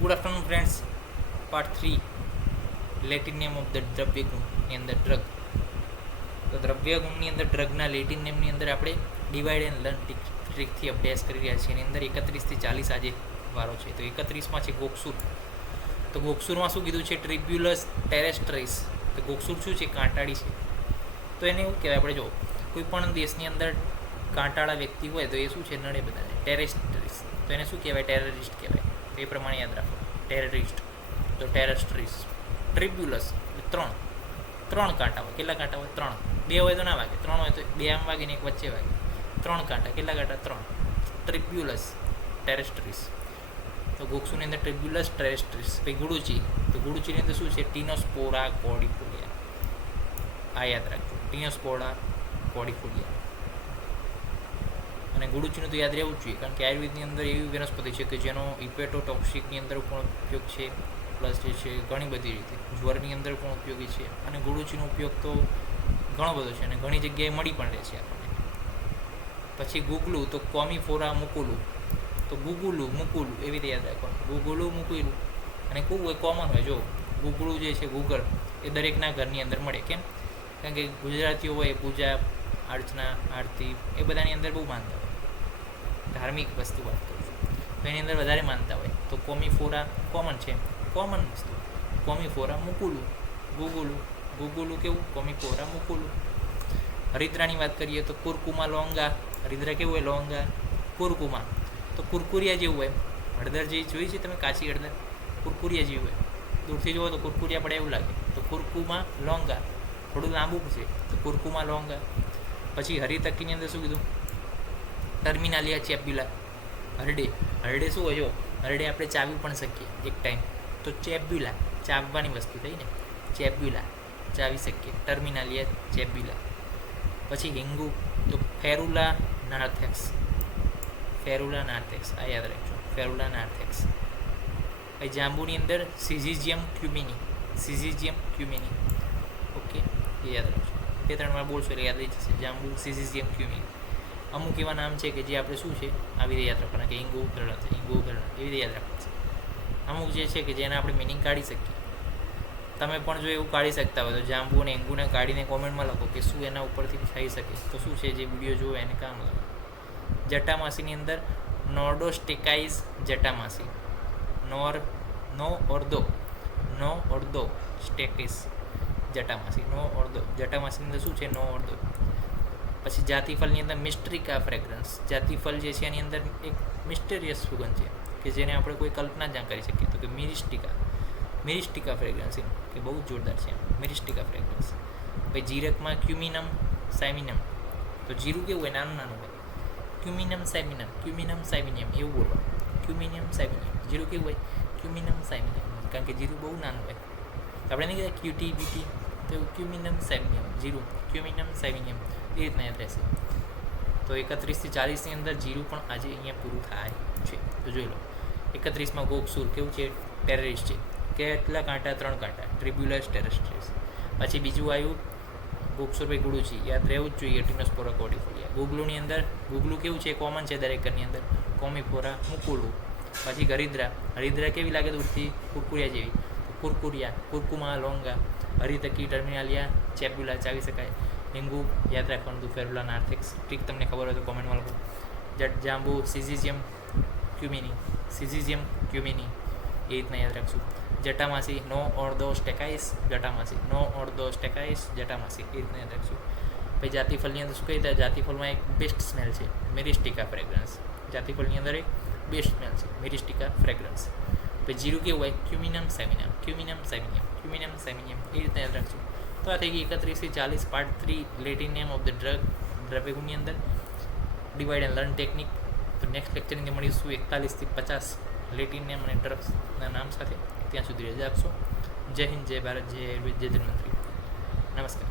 Good afternoon friends. Part 3 Latin name of the દ્રવ્ય ગુણની અંદર ડ્રગ. તો દ્રવ્ય ગુણની અંદર ડ્રગના લેટિન નેમની અંદર આપણે ડિવાઇડ એન્ડ લર્ન ટ્રીકથી અભ્યાસ કરી રહ્યા છીએ. એની અંદર 31 થી 40 આજે વારો છે. તો 31માં છે ગોકસુર. તો ગોકસુરમાં શું કીધું છે? ટ્રિબ્યુલસ ટેરેસ્ટ્રીસ. તો ગોકસુર શું છે? કાંટાળી છે. તો એને એવું કહેવાય, આપણે જો કોઈ પણ દેશની અંદર કાંટાળા વ્યક્તિ હોય તો એ શું છે? નડે બધાને. ટેરેસ્ટ્રીસ. તો એને શું કહેવાય? ટેરરિસ્ટ કહેવાય. તો એ પ્રમાણે યાદ રાખો, ટેરરિસ્ટ. તો ટેરેસ્ટ્રીસ. ટ્રિબ્યુલસ ત્રણ કાંટા હોય. કેટલા કાંટા હોય? 3. 2 હોય તો ના વાગે, 3 હોય તો 2 આમ વાગે ને એક વચ્ચે વાગે. 3 કાંટા. કેટલા કાંટા? 3. ટ્રિબ્યુલસ ટેરેસ્ટ્રીસ. તો ગોકસુની અંદર ટ્રિબ્યુલસ ટેરેસ્ટ્રીસ. પછી ગુડુચી. તો ગુડુચીની અંદર શું છે? ટીનોસ્પોરા કોર્ડિફોલિયા. આ યાદ રાખજો, ટીનોસ્પોરા કોર્ડિફોલિયા. અને ગુડુચીનું તો યાદ રહેવું જ જોઈએ, કારણ કે આયુર્વેદની અંદર એવી વનસ્પતિ છે કે જેનો ઇપેટોટોક્સિકની અંદર પણ ઉપયોગ છે, પ્લસ જે છે ઘણી બધી રીતે જ્વરની અંદર પણ ઉપયોગી છે. અને ગુડુચીનો ઉપયોગ તો ઘણો બધો છે અને ઘણી જગ્યાએ મળી પણ રહે છે આપણને. પછી ગુગલું. તો કોમીફોરા મુકુલું. તો ગુગુલું મુકુલું એવી રીતે યાદ રાખવાનું. ગુગુલું મુકુલું. અને ખૂબ હોય, કોમન હોય. જો ગુગળું જે છે, ગુગળ, એ દરેકના ઘરની અંદર મળે. કેમ? કારણ કે ગુજરાતીઓ હોય પૂજા અર્ચના આરતી એ બધાની અંદર બહુ માનતા હોય. ધાર્મિક વસ્તુ વાત કરું છું તો એની અંદર વધારે માનતા હોય. તો કોમીફોરા કોમન છે, કોમન વસ્તુ. કોમીફોરા મુકુલું. ગુગુલું કેવું? કોમીફોરા મુકુલું. હરિદ્રાની વાત કરીએ તો કુરકુમા લોંગા. હરિદ્રા કેવું હોય? લોંગા. કુરકુમા તો કુરકુરિયા જેવું હોય. હળદર જે જોઈ છે તમે, કાચી હળદર, કુરકુરિયા જેવું હોય. દૂરથી જુઓ તો કુરકુરિયા પડે એવું લાગે. તો કુરકુમા લોંગા. થોડું લાંબુ છે તો કુરકુમા લોંગા. પછી હરિતક્કીની અંદર શું કીધું? ટર્મિનાલિયા ચેપ્યુલા. હરડે શું હોય? જો હરડે આપણે ચાવી પણ શકીએ એક ટાઈમ. તો ચેપ્યુલા ચાવવાની વસ્તુ થઈ ને, ચેપ્યુલા ચાવી શકીએ. ટર્મિનાલિયા ચેપ્યુલા. પછી હિંગુ. તો ફેરુલા નાર્થેક્સ. ફેરુલા નાર્થેક્સ. આ યાદ રાખજો, ફેરુલા નાર્થેક્સ. પછી જાંબુની અંદર સિઝિઝિયમ ક્યુમિની. સિઝિઝિયમ ક્યુમિની. ઓકે, એ યાદ રાખજો. 2-3 વાર બોલશો એટલે યાદ રહી જશે. જાંબુ, સિઝિઝિયમ ક્યુમિની. અમુક એવા નામ છે કે જે આપણે શું છે આવી રીતે યાદ રાખવાના, કે ઈંગુ ગરણા છે, ઈંગુ ગરણા એવી રીતે યાદ રાખવાનું છે. અમુક જે છે કે જેને આપણે મિનિંગ કાઢી શકીએ. તમે પણ જો એવું કાઢી શકતા હોય તો જાંબુ અને ઈંગુને કાઢીને કોમેન્ટમાં લખો કે શું એના ઉપરથી થઈ શકે. તો શું છે, જે વિડીયો જોવે એને કામ લાગે. જટામાસીની અંદર નોર્ડોસ્ટેકાઇઝ જટામાસી. નો ઓર્ધો સ્ટેકિસ જટામાસી. જટામાસીની અંદર શું છે? નો ઓર્ધો. પછી જાતિફળની અંદર મિસ્ટ્રિકા ફ્રેગ્રન્સ. જાતિફળ જે છે એની અંદર એક મિસ્ટેરિયસ સુગંધ છે કે જેને આપણે કોઈ કલ્પના જ ના કરી શકીએ. તો કે મિરિસ્ટિકા ફ્રેગ્રન્સ, એમ કે બહુ જ જોરદાર છે મિરિસ્ટિકા ફ્રેગ્રન્સ. પછી જીરકમાં ક્યુમિનમ સાઇમિનમ. તો જીરું કેવું હોય? નાનું હોય. ક્યુમિનમ સાઇમિનિયમ એવું બોલવાનું. ક્યુમિનિયમ સાઇમિનિયમ. જીરું કેવું હોય? ક્યુમિનમ સાઇમિનિયમ. કારણ કે જીરું બહુ નાનું હોય. આપણે નહીં કહેતા ક્યુટી બીટી, તો ક્યુમિનમ સાઇમિનિયમ. જીરું ક્યુમિનમ સાઇમિનિયમ. એ રીતના યાદ રહેશે. તો 31 થી 40ની અંદર જીરું પણ આજે અહીંયા પૂરું થાય છે. તો જોઈ લો. 31માં ગોકસુર કેવું છે? ટેરરિસ્ટ છે. કેટલા કાંટા? 3 કાંટા. ટ્રિબ્યુલસ ટેરેસ્ટ્રીસ. પછી બીજું આવ્યું ગોકસુર ભાઈ ગુડુચી. યાદ રહેવું જ જોઈએ, ટીનોસ્પોરા કોર્ડિફોલિયા. ગુગલુની અંદર ગુગલું કેવું છે? કોમન છે દરેક ઘરની અંદર. કોમીફોરા મુકુલું. પછી હરિદ્રા કેવી લાગે? દૂરથી કુરકુરિયા જેવી. કુરકુમા લોંગા. હરિતકી ટર્મિનાલિયા ચેપ્યુલા ચાવી શકાય. હિંગુ યાદ રાખવાનું હતું. ફેરુલા નાર્થેક્સ. ટ્રીક તમને ખબર હોય તો કોમેન્ટમાં લખો. જાંબુ સિઝિઝિયમ ક્યુમિની. એ રીતના યાદ રાખશું. જટામાસી નો ઓર્ધો સ્ટેકાઇસ જટામાસી. એ રીતના યાદ રાખશું. પછી જાતિફળની અંદર શું કહી દે? જાતિફળમાં એક બેસ્ટ સ્મેલ છે, મિરિસ્ટિકા ફ્રેગ્રન્સ. જાતિફળની અંદર એક બેસ્ટ સ્મેલ છે, મિરિસ્ટિકા ફ્રેગ્રન્સ. પછી જીરું કેવું હોય? ક્યુમિનમ સાઇમિનિયમ. એ રીતના યાદ રાખશું. તો આ થઈ ગઈ 31 થી 40 part 3 Latin name of the દ્રવ્યગુણની અંદર ડિવાઇડ એન્ડ લર્ન ટેકનિક. તો નેક્સ્ટ લેક્ચરની અંદર મળીશું 41 થી 50 લેટિન નેમ અને ડ્રગ્સના નામ સાથે. ત્યાં સુધી રજા આપશો. જય હિન્દ, જય ભારત, જય આયુર્વેદ, જય ધન્વંતરી. નમસ્કાર.